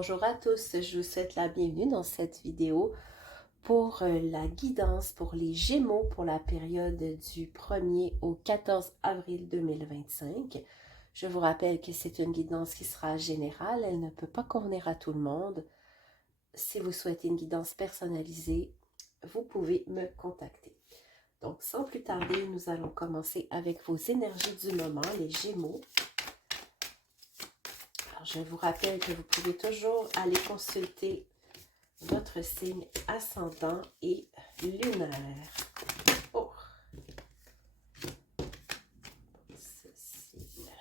Bonjour à tous, je vous souhaite la bienvenue dans cette vidéo pour la guidance pour les Gémeaux pour la période du 1er au 14 avril 2025. Je vous rappelle que c'est une guidance qui sera générale, elle ne peut pas convenir à tout le monde. Si vous souhaitez une guidance personnalisée, vous pouvez me contacter. Donc, sans plus tarder, nous allons commencer avec vos énergies du moment, les Gémeaux. Alors, je vous rappelle que vous pouvez toujours aller consulter votre signe ascendant et lunaire. Oh, ceci, là.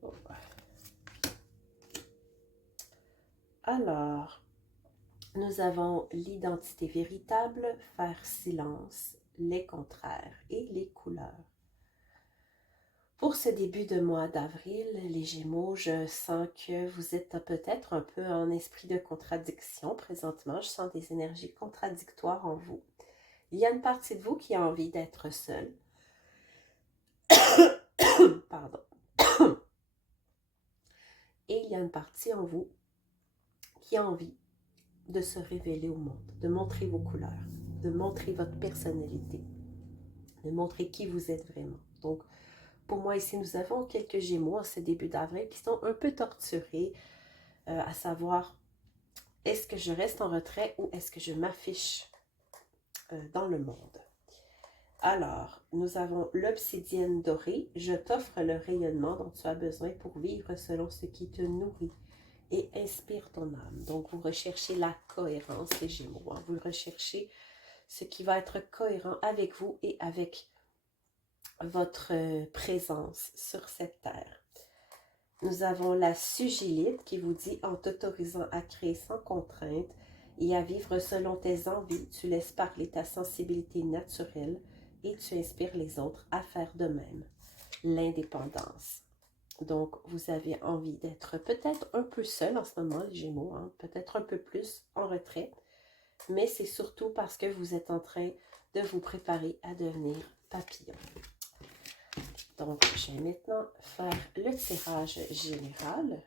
Oh. Alors, nous avons l'identité véritable, faire silence, les contraires et les couleurs. Pour ce début de mois d'avril, les Gémeaux, je sens que vous êtes peut-être un peu en esprit de contradiction présentement. Je sens des énergies contradictoires en vous. Il y a une partie de vous qui a envie d'être seule. Pardon. Et il y a une partie en vous qui a envie de se révéler au monde, de montrer vos couleurs, de montrer votre personnalité, de montrer qui vous êtes vraiment. Donc, pour moi, ici, nous avons quelques Gémeaux en ce début d'avril qui sont un peu torturés, à savoir, est-ce que je reste en retrait ou est-ce que je m'affiche dans le monde? Alors, nous avons l'obsidienne dorée. Je t'offre le rayonnement dont tu as besoin pour vivre selon ce qui te nourrit et inspire ton âme. Donc, vous recherchez la cohérence, les Gémeaux. Hein? Vous recherchez ce qui va être cohérent avec vous et avec votre présence sur cette terre. Nous avons la Sugilite qui vous dit, en t'autorisant à créer sans contrainte et à vivre selon tes envies, tu laisses parler ta sensibilité naturelle et tu inspires les autres à faire de même. L'indépendance. Donc, vous avez envie d'être peut-être un peu seul en ce moment, les Gémeaux, hein? Peut-être un peu plus en retrait, mais c'est surtout parce que vous êtes en train de vous préparer à devenir papillon. Donc, je vais maintenant faire le tirage général.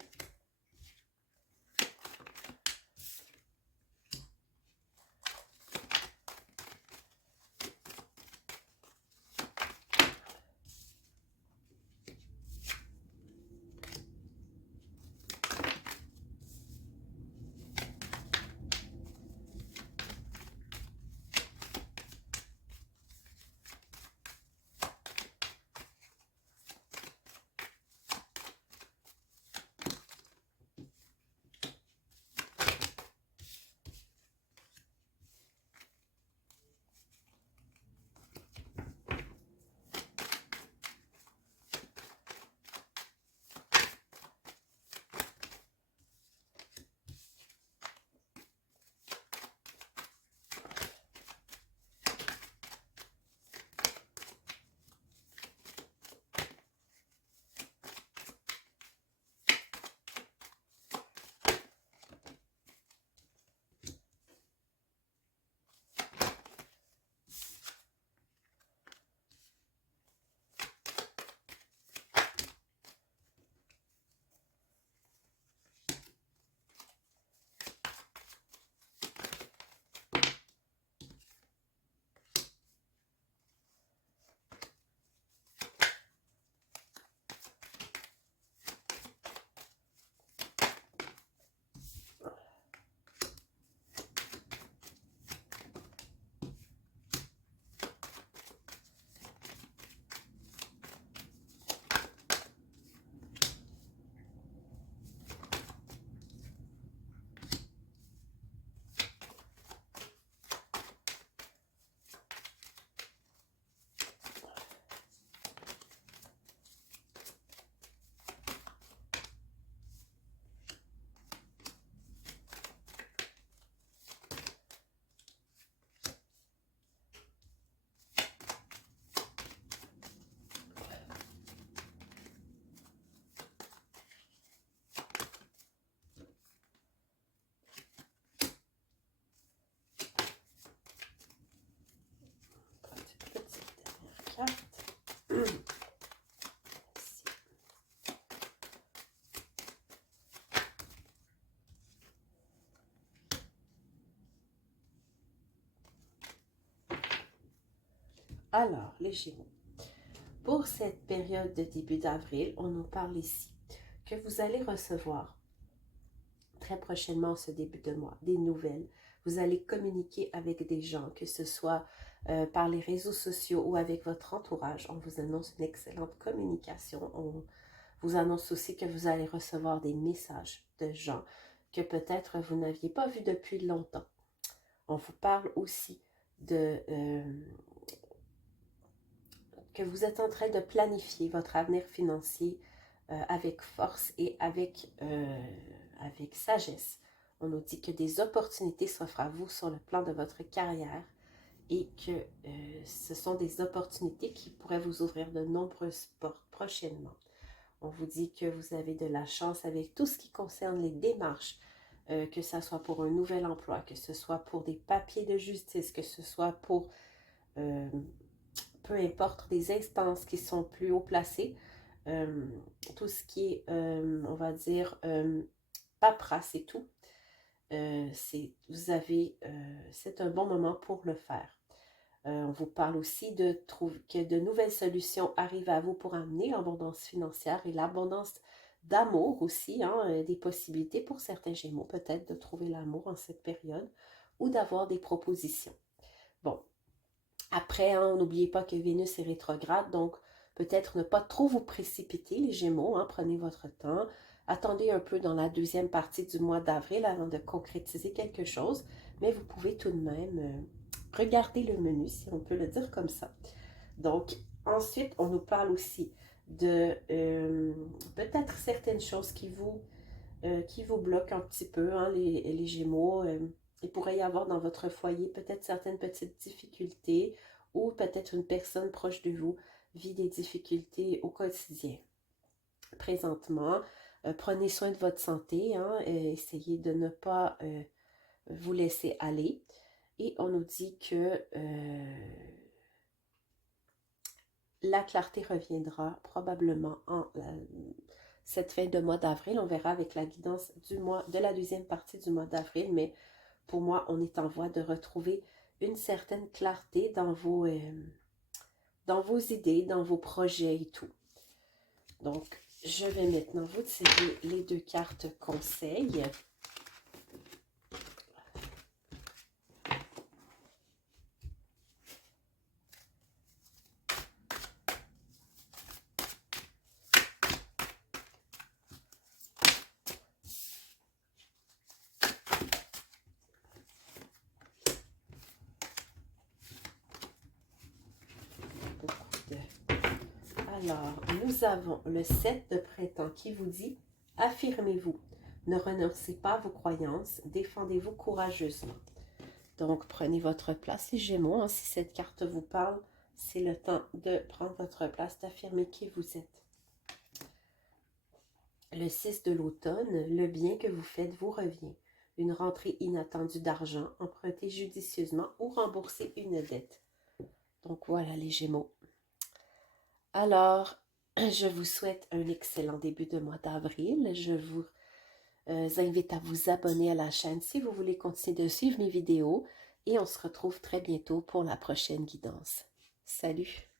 Alors, les Gémeaux, pour cette période de début d'avril, on nous parle ici que vous allez recevoir très prochainement, ce début de mois, des nouvelles. Vous allez communiquer avec des gens, que ce soit par les réseaux sociaux ou avec votre entourage. On vous annonce une excellente communication. On vous annonce aussi que vous allez recevoir des messages de gens que peut-être vous n'aviez pas vus depuis longtemps. On vous parle aussi de que vous êtes en train de planifier votre avenir financier avec force et avec sagesse. On nous dit que des opportunités s'offrent à vous sur le plan de votre carrière et que ce sont des opportunités qui pourraient vous ouvrir de nombreuses portes prochainement. On vous dit que vous avez de la chance avec tout ce qui concerne les démarches, que ce soit pour un nouvel emploi, que ce soit pour des papiers de justice, que ce soit pour peu importe des instances qui sont plus haut placées, tout ce qui est, on va dire, paperasse et tout, c'est un bon moment pour le faire. On vous parle aussi de trouver que de nouvelles solutions arrivent à vous pour amener l'abondance financière et l'abondance d'amour aussi, hein, des possibilités pour certains Gémeaux, peut-être de trouver l'amour en cette période ou d'avoir des propositions. Bon, après, hein, n'oubliez pas que Vénus est rétrograde, donc peut-être ne pas trop vous précipiter, les Gémeaux, hein, prenez votre temps. Attendez un peu dans la deuxième partie du mois d'avril avant de concrétiser quelque chose, mais vous pouvez tout de même regarder le menu, si on peut le dire comme ça. Donc, ensuite, on nous parle aussi de peut-être certaines choses qui vous bloquent un petit peu, hein, les Gémeaux. Il pourrait y avoir dans votre foyer peut-être certaines petites difficultés ou peut-être une personne proche de vous vit des difficultés au quotidien. Présentement, prenez soin de votre santé, hein, essayez de ne pas vous laisser aller. Et on nous dit que la clarté reviendra probablement en cette fin de mois d'avril. On verra avec la guidance de la deuxième partie du mois d'avril, mais pour moi, on est en voie de retrouver une certaine clarté dans vos idées, dans vos projets et tout. Donc, je vais maintenant vous tirer les 2 cartes conseils. Alors, nous avons le 7 de printemps qui vous dit « Affirmez-vous, ne renoncez pas à vos croyances, défendez-vous courageusement. » Donc, prenez votre place, les Gémeaux. Hein, si cette carte vous parle, c'est le temps de prendre votre place, d'affirmer qui vous êtes. Le 6 de l'automne, le bien que vous faites vous revient. Une rentrée inattendue d'argent, empruntez judicieusement ou remboursez une dette. Donc, voilà les Gémeaux. Alors, je vous souhaite un excellent début de mois d'avril. Je vous invite à vous abonner à la chaîne si vous voulez continuer de suivre mes vidéos. Et on se retrouve très bientôt pour la prochaine guidance. Salut!